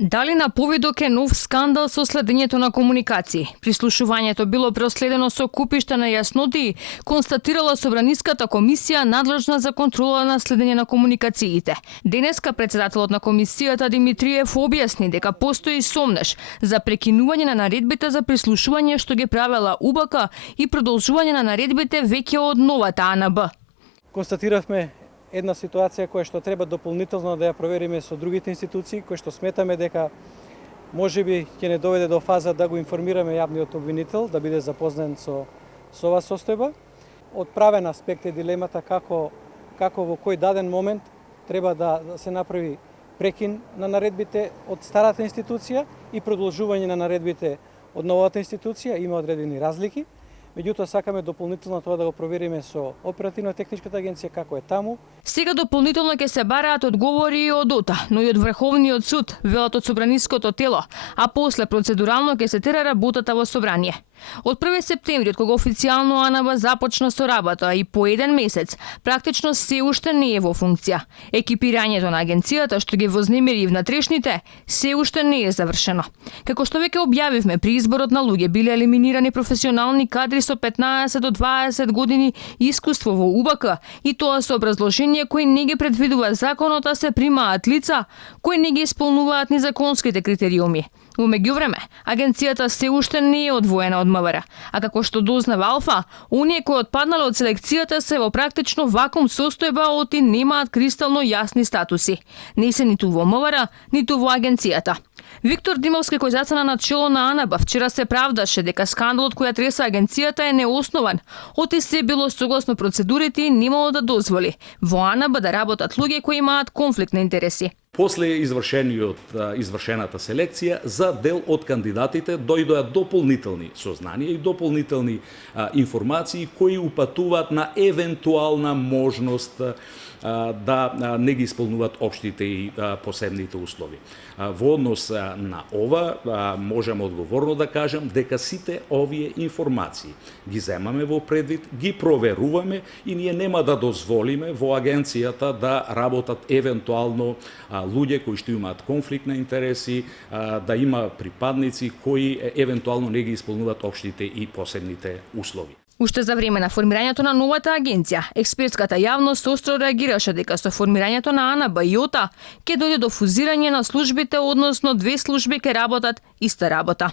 Дали на повидок е нов скандал со следењето на комуникации? Прислушувањето било проследено со купишта на јасноти, констатирала Собраниската комисија надлежна за контрола на следење на комуникациите. Денеска председателот на комисијата Димитриев објасни дека постои сомнеш за прекинување на наредбите за прислушување што ги правела УБК и продолжување на наредбите веќе од новата АНБ. Констатиравме една ситуација која што треба дополнително да ја провериме со другите институции, кој што сметаме дека можеби ќе не доведе до фаза да го информираме јавниот обвинител, да биде запознат со оваа состојба. Од правен аспект е дилемата како во кој даден момент треба да се направи прекин на наредбите од старата институција и продолжување на наредбите од новата институција. Има одредени разлики. Меѓутоа, сакаме дополнително тоа да го провериме со оперативно-техничката агенција како е таму. Сега дополнително ќе се бараат одговори и од ОТА, но и од Врховниот суд, велат од Собраниското тело, а после процедурално ќе се тера работата во Собрание. Од 1 септември, од кога официјално АНБ започна со работа и по еден месец, практично се уште не е во функција. Екипирањето на агенцијата што ги вознемири внатрешните се уште не е завршено. Како што веќе објавивме, при изборот на луѓе биле елиминирани професионални кадри со 15 до 20 години искуство во УБК и тоа со образложение кои не ги предвидува законот, а се примаат лица кои не ги исполнуваат ни законските критериуми. Во меѓувреме, агенцијата се уште не е одвоена од МВР, а како што дознава Алфа, оние кои отпаднале од селекцијата се во практично вакуум состојба оти немаат кристално јасни статуси. Не се ниту во МВР, ниту во агенцијата. Виктор Димовски, кој застана на чело на АНБ, вчера се правдаше дека скандалот која треса агенцијата е неоснован, оти се било согласно процедурите и немало да дозволи во АНБ да работат луѓе кои имаат конфликт на интереси. После извршената селекција, за дел од кандидатите дојдоа дополнителни сознанија и дополнителни информации кои упатуваат на евентуална можност да не ги исполнуваат општите и посебните услови. Во однос на ова, можеме одговорно да кажем дека сите овие информации ги земаме во предвид, ги проверуваме и ние нема да дозволиме во агенцијата да работат евентуално луѓе кои што имаат конфликт на интереси, да има припадници кои евентуално не ги исполнуваат општите и посебните услови. Уште за време на формирањето на новата агенција, експертската јавност остро реагираше дека со формирањето на АНБ и ОТА ќе дојде до фузирање на службите, односно две служби ќе работат иста работа.